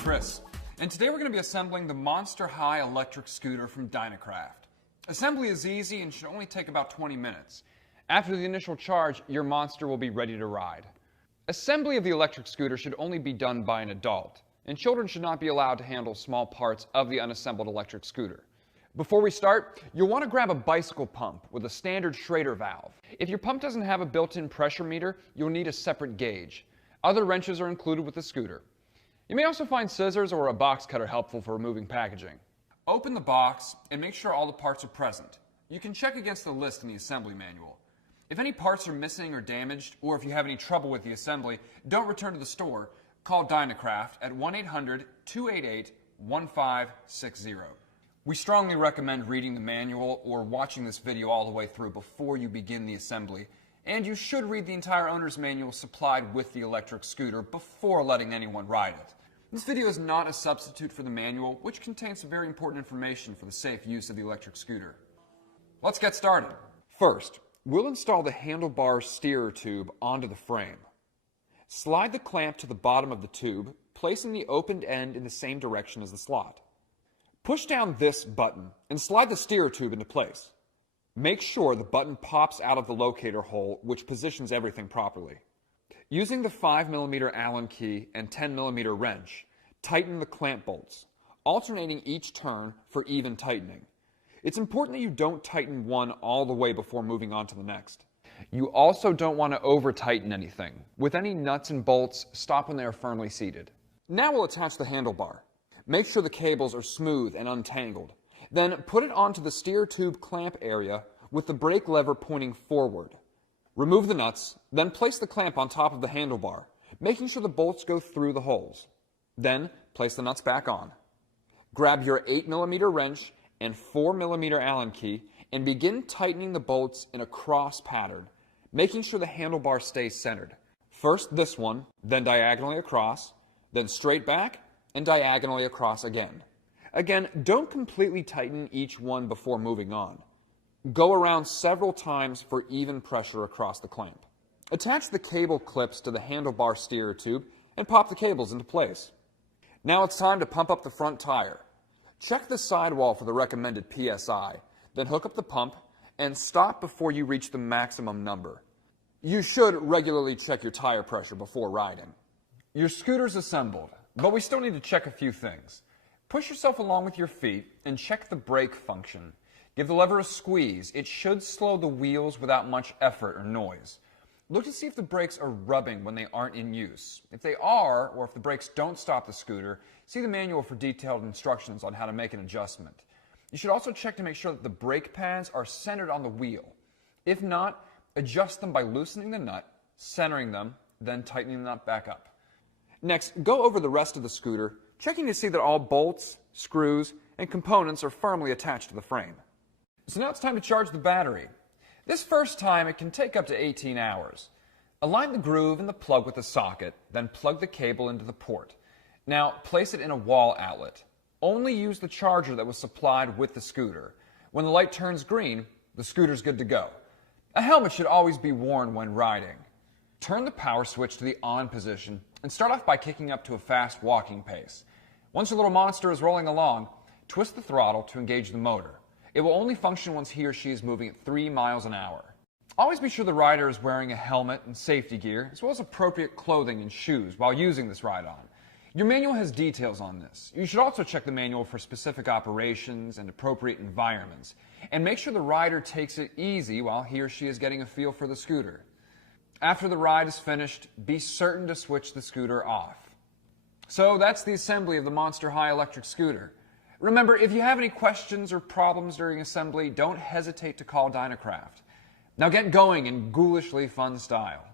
Chris, and today we're going to be assembling the Monster High electric scooter from Dynacraft. Assembly is easy and should only take about 20 minutes. After the initial charge, your monster will be ready to ride. Assembly of the electric scooter should only be done by an adult, and children should not be allowed to handle small parts of the unassembled electric scooter. Before we start, you'll want to grab a bicycle pump with a standard Schrader valve. If your pump doesn't have a built-in pressure meter, you'll need a separate gauge. Other wrenches are included with the scooter. You may also find scissors or a box cutter helpful for removing packaging. Open the box and make sure all the parts are present. You can check against the list in the assembly manual. If any parts are missing or damaged, or if you have any trouble with the assembly, don't return to the store. Call Dynacraft at 1-800-288-1560. We strongly recommend reading the manual or watching this video all the way through before you begin the assembly, and you should read the entire owner's manual supplied with the electric scooter before letting anyone ride it. This video is not a substitute for the manual, which contains some very important information for the safe use of the electric scooter. Let's get started. First, we'll install the handlebar steerer tube onto the frame. Slide the clamp to the bottom of the tube, placing the opened end in the same direction as the slot. Push down this button and slide the steerer tube into place. Make sure the button pops out of the locator hole, which positions everything properly. Using the 5mm Allen key and 10mm wrench, tighten the clamp bolts, alternating each turn for even tightening. It's important that you don't tighten one all the way before moving on to the next. You also don't want to over-tighten anything. With any nuts and bolts, stop when they are firmly seated. Now we'll attach the handlebar. Make sure the cables are smooth and untangled. Then put it onto the steer tube clamp area with the brake lever pointing forward. Remove the nuts, then place the clamp on top of the handlebar, making sure the bolts go through the holes. Then place the nuts back on. Grab your 8mm wrench and 4mm Allen key and begin tightening the bolts in a cross pattern, making sure the handlebar stays centered. First this one, then diagonally across, then straight back, and diagonally across again. Again, don't completely tighten each one before moving on. Go around several times for even pressure across the clamp. Attach the cable clips to the handlebar steerer tube and pop the cables into place. Now it's time to pump up the front tire. Check the sidewall for the recommended PSI, then hook up the pump and stop before you reach the maximum number. You should regularly check your tire pressure before riding. Your scooter's assembled, but we still need to check a few things. Push yourself along with your feet and check the brake function. Give the lever a squeeze. It should slow the wheels without much effort or noise. Look to see if the brakes are rubbing when they aren't in use. If they are, or if the brakes don't stop the scooter, see the manual for detailed instructions on how to make an adjustment. You should also check to make sure that the brake pads are centered on the wheel. If not, adjust them by loosening the nut, centering them, then tightening the nut back up. Next, go over the rest of the scooter, checking to see that all bolts, screws, and components are firmly attached to the frame. So now it's time to charge the battery. This first time it can take up to 18 hours. Align the groove in the plug with the socket, then plug the cable into the port. Now place it in a wall outlet. Only use the charger that was supplied with the scooter. When the light turns green, the scooter's good to go. A helmet should always be worn when riding. Turn the power switch to the on position and start off by kicking up to a fast walking pace. Once your little monster is rolling along, twist the throttle to engage the motor. It will only function once he or she is moving at 3 miles an hour. Always be sure the rider is wearing a helmet and safety gear, as well as appropriate clothing and shoes while using this ride-on. Your manual has details on this. You should also check the manual for specific operations and appropriate environments, and make sure the rider takes it easy while he or she is getting a feel for the scooter. After the ride is finished, be certain to switch the scooter off. So that's the assembly of the Monster High electric scooter. Remember, if you have any questions or problems during assembly, don't hesitate to call Dynacraft. Now get going in ghoulishly fun style.